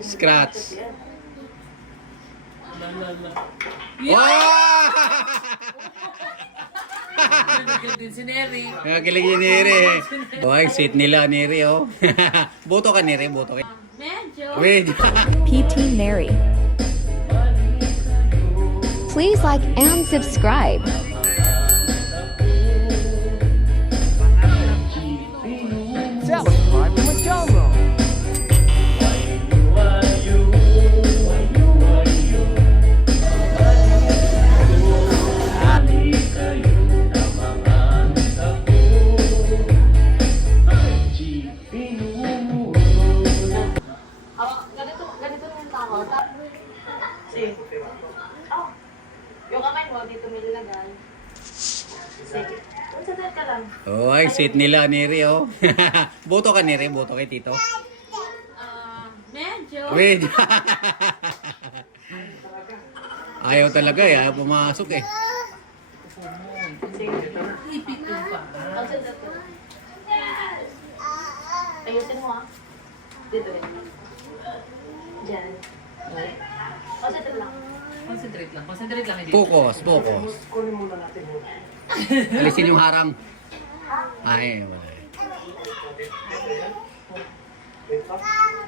Scratch. Yeah! Nagalit si Neri. Nakakilig ni Neri. Ay, sweet nila, Neri, oh. Boto ka, Neri, boto ka. Medyo. Wait. PT Mary. Please like and subscribe. Subscribe to my channel. Ganito na yung tao. Sige. Oh, yung kamay mo, dito may nilagay. Sige. Consider ka lang. Oh, ay, sweet nila, Neri, oh. Boto ka, Neri, boto kay Tito. Medyo. Wait. Ayaw talaga, eh. Ayaw pumasok, eh. Sige. Ipito pa. Consider ka. Ayusin mo ah. Dito rin. Diyan. Consider lang. Concentrate lang. Concentrate lang. Hindi. Focus, focus. Alisin yung harang. Ay, wala.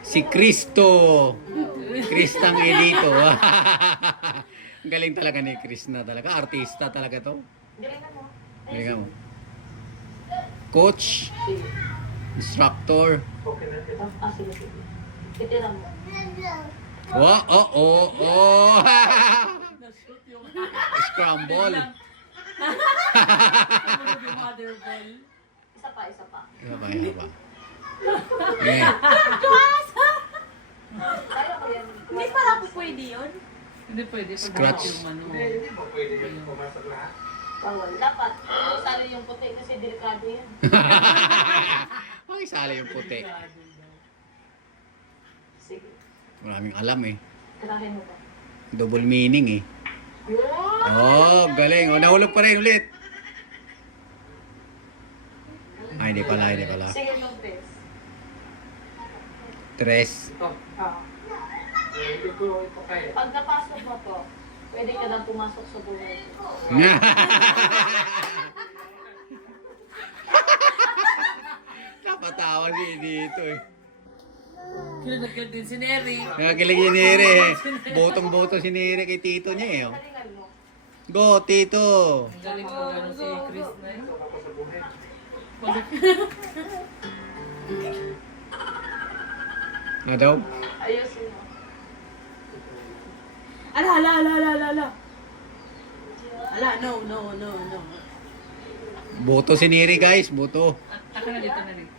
Si Cristo. Kristang Edito. Galing talaga ni Krishna talaga. Artista talaga to. Galingan mo. Galing mo. Coach. Instructor. Sige, sige. Titira mo. Oh, oh, oh, oh. Na-shoot yung Scramble. yung mother ball. Isa pa, isa pa. Iba ba, iba ba? Okay. Kaya ko yan. Hindi pala po pwede yun. Hindi pwede. Scratch. Yung ano. Bawal. Dapat. Sali yung puti kasi delikado yan. Ay, sali yung puti. Sige. Maraming alam eh. Tirahin mo ba? Double meaning eh. Yun! Oh, galing. Oh, nahulog pa rin ulit. Ay, hindi pala, hindi pala. Sige, yung tres. Tres. Pag napasok mo to, pwede ka lang pumasok sa buhay. Napatawa siya dito eh. Kinagkal din si Neri. Nakakilig ni Neri eh. Botong-boto si Neri kay Tito niya eh. Oh. Galingan mo. Go, Tito! Ang galing mo gano'n si Chris na yun. Ano daw? Ayusin mo. Ala, ala, ala, ala, ala, ala. Ala, no, no, no, no. Boto si Neri guys, boto. Ako na dito na rin.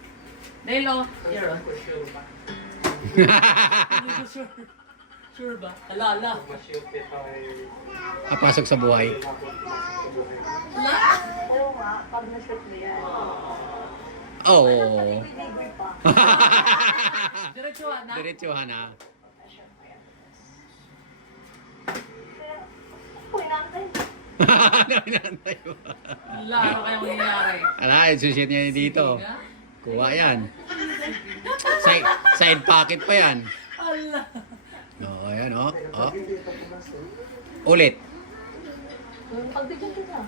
Dahil oh. Here oh. Sure. Sure ba? Ala, ala. Kapasok sa buhay. Oo nga, pag na-shoot mo yan. Oo. Libre pa. Diretsuhan na. Diretsuhan ha. Uy, nantay. Ano inantay mo? Ala, ano kaya mangyayari? Ala, susit niya dito. Sige nga. Kuha yan. Side pocket pa yan. Ala. Oo, ayan oh. Oh. Ulit. Pagbigyan kita.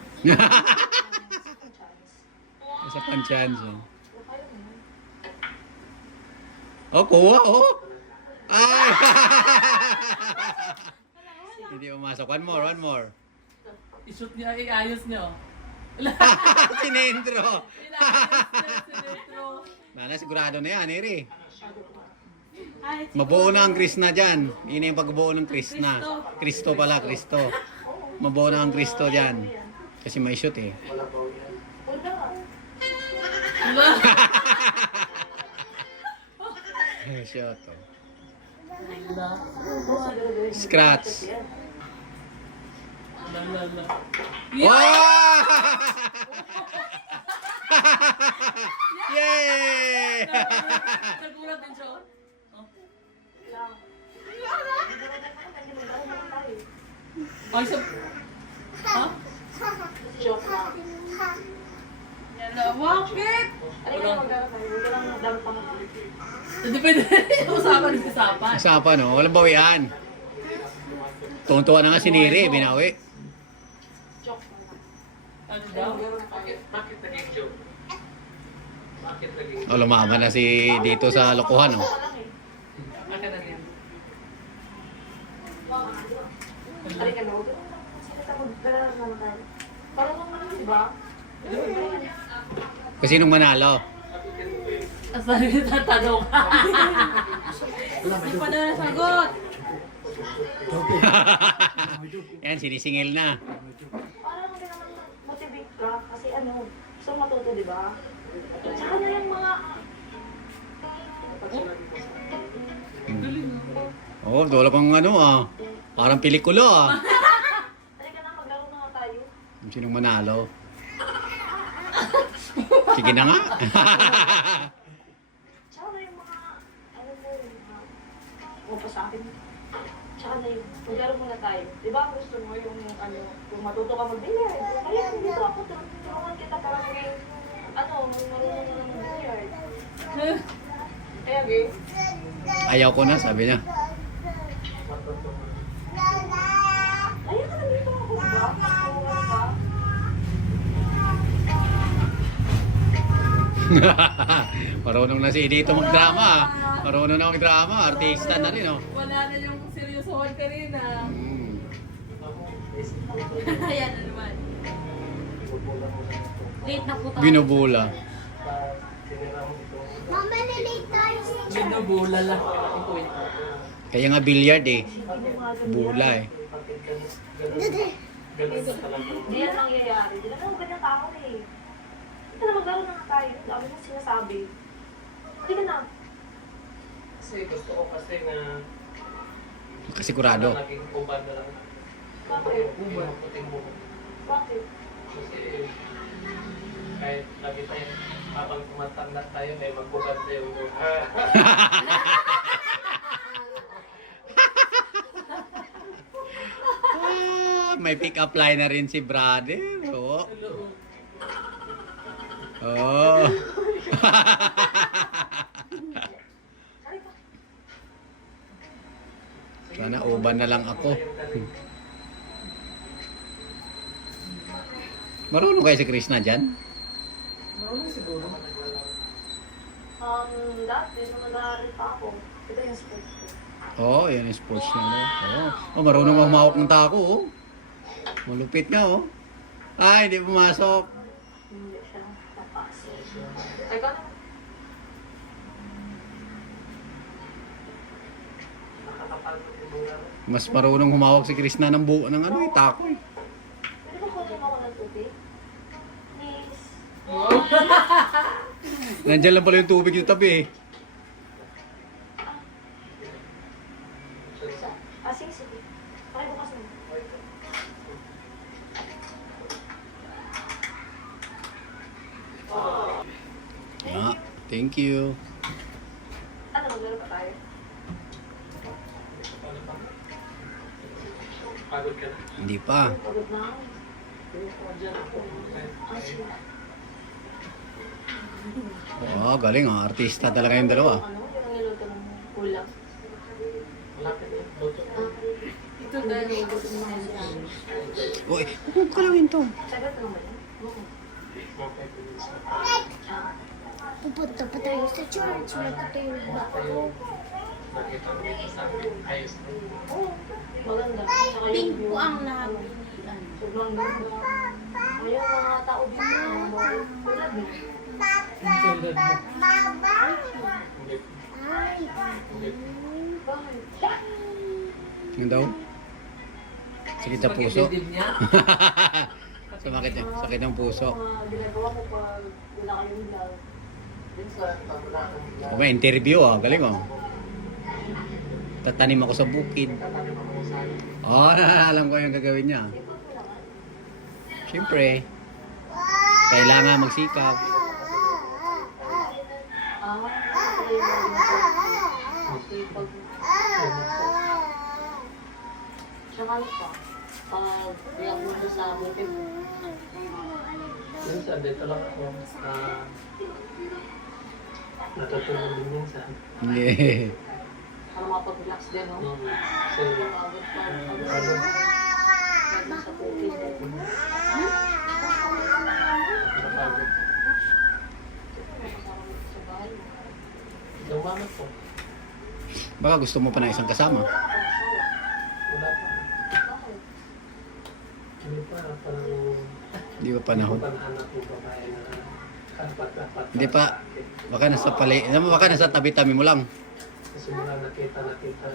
Isa pang chance. Oh, kuha oh. Ay! Hindi umasok. One more, one more. I-shoot niya, iayos niyo. Sinendro. Iayos niya. Nana, sigurado na yan, Eri. Ay, Mabuo na ang Krishna dyan. Yun na yung pagbuo ng Krishna. Kristo pala, Kristo. Mabuo na ang Kristo dyan. Kasi may shoot eh. Ala. Shoot oh. Ala. Scratch. Ala, ala, ala. Wow! Yay! Nagulat din siya. Oh. Ay, sa... Ha? Joke lang. Yan na, bakit? Ano yung magdala sa'yo? Huwag ka lang magdala pa. Depende rin yung usapan ng usapan. Usapan, no? Walang bawian. Tuwan-tuwa na nga si Neri, binawi. Ano daw? O, lumaban na si dito sa lokohan, no? Akin na rin. Halika na, huwag sila sa magdala naman tayo. Parang naman, di ba? Kasi nung manalo. Saan yung tatanong? Hindi pa na nasagot. Yan, sinisingil na. Parang hindi naman motivate ka kasi ano, gusto matuto, di ba? Tsaka na yung mga... Oh, wala kang ano ah. Parang pelikula ah. Halika na, maglaro na nga tayo. Sinong manalo? Sige na nga. Tsaka na yung mga... Ano mo, yung mga... Huwag pa sa akin. Tsaka na yung... Maglaro muna tayo. Di ba gusto mo yung ano, kung matuto ka mag-billiard. Kaya dito ako, tulungan kita para maging... Ano, marunong na ng billiard. Kaya, game. Ayaw ko na, sabi niya. Ayun ka na dito ako, di ba? Tulungan ka. Marunong na si dito magdrama ah. Marunong na magdrama, artista na rin oh. Wala na yung seryosohan ka rin ah. Hmm. Ayan na naman. Late na po tayo. Binubula. Binubula lang. Ang kwento. Kaya nga billiard eh. Bula eh. Hindi yan nangyayari. Di naman ako ganyan tao eh. Hindi ka na maglaro na nga tayo. Dami mo sinasabi. Hindi ka na. Kasi gusto ko kasi na Kasigurado. naging kuban na lang. Bakit? Kuban, puting buhok. Bakit? Kasi kahit lagi tayo, habang tumatanda tayo, may magkuban tayo. Ah, may pick-up line na rin si brother. Oh. Oh. Sana uban na lang ako. Marunong kayo si Chris na dyan? Dati, nung nag-aaral pa ako, ito yung sports ko. Oo, oh, yan yung sports niya. Oh. Oh, marunong humawak ng tako. Oh. Malupit nga oh. Ay, hindi pumasok. Hindi siya napasok. Ay, ka na. Mas marunong humawak si Chris na ng buo ng ano, tako eh. Pwede ba kunin ako ng tubig? Please. Nandiyan lang pala yung tubig yung tabi eh. Sige, sige. Pakibukas mo. Ah, thank you. Ano, maglaro pa tayo? Pagod ka na. Hindi pa. Pagod na ako. Ah, sige. Oo, galing ah. Artista talaga yung dalawa. Ano, yung niluto ng ulam. Malapit na. Luto. Ito dahil may gusto mo na siya. Uy, huwag ka lang ito. Sagat naman yan. Pupunta pa tayo sa church. Magkatayo ba ako? Nakita mo sa akin. Ayos na. Oo, maganda. Tsaka yung Pink view. po ang nabili. Sobrang ganda. Ngayon, mga tao dito, mga tulad eh. Hindi. Bakit? Ano daw? Sakit sa puso. Pagkitid niya. Sakit ng puso. Mga ginagawa ko pag wala kayong vlog. Minsan, pag wala akong vlog, May interview ah, galing oh. Tatanim ako sa bukid. tatanim ako sa akin. Oh, alam ko yung gagawin niya. Siyempre, kailangan magsikap. Tsaka ano pa, pag iyak mo doon sa bukid, Minsan, dito lang ako. Natutulog din minsan. Yeah. Para mapag-relax din, no? Kasi, Pagod pa. Pagod pagod. sa pukin. Napagod. Sa bahay. Yung mama ko, Baka gusto mo pa ng isang kasama. wala pa. Hindi pa, parang Di ba panahon? panahanap yung babae na dapat. Hindi pa. Baka nasa baka nasa tabi-tabi mo lang. Kasi mula nakita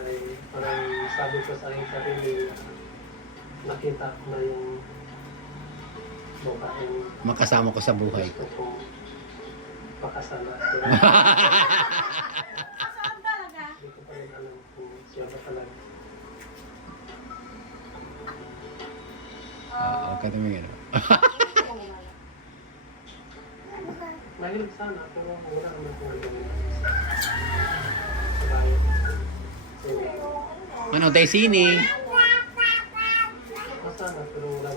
ay parang sabi ko sa aking sarili, nakita ko na yung babaeng Makasama ko sa buhay. gusto kong pakasala. Saan talaga? Hindi ko pa rin alam kung siya ba talaga. Oo, katumingin. Mahilig sana, pero wala naman kung ano yun. Sabay. So, Ano tayo sini? masana, pero wala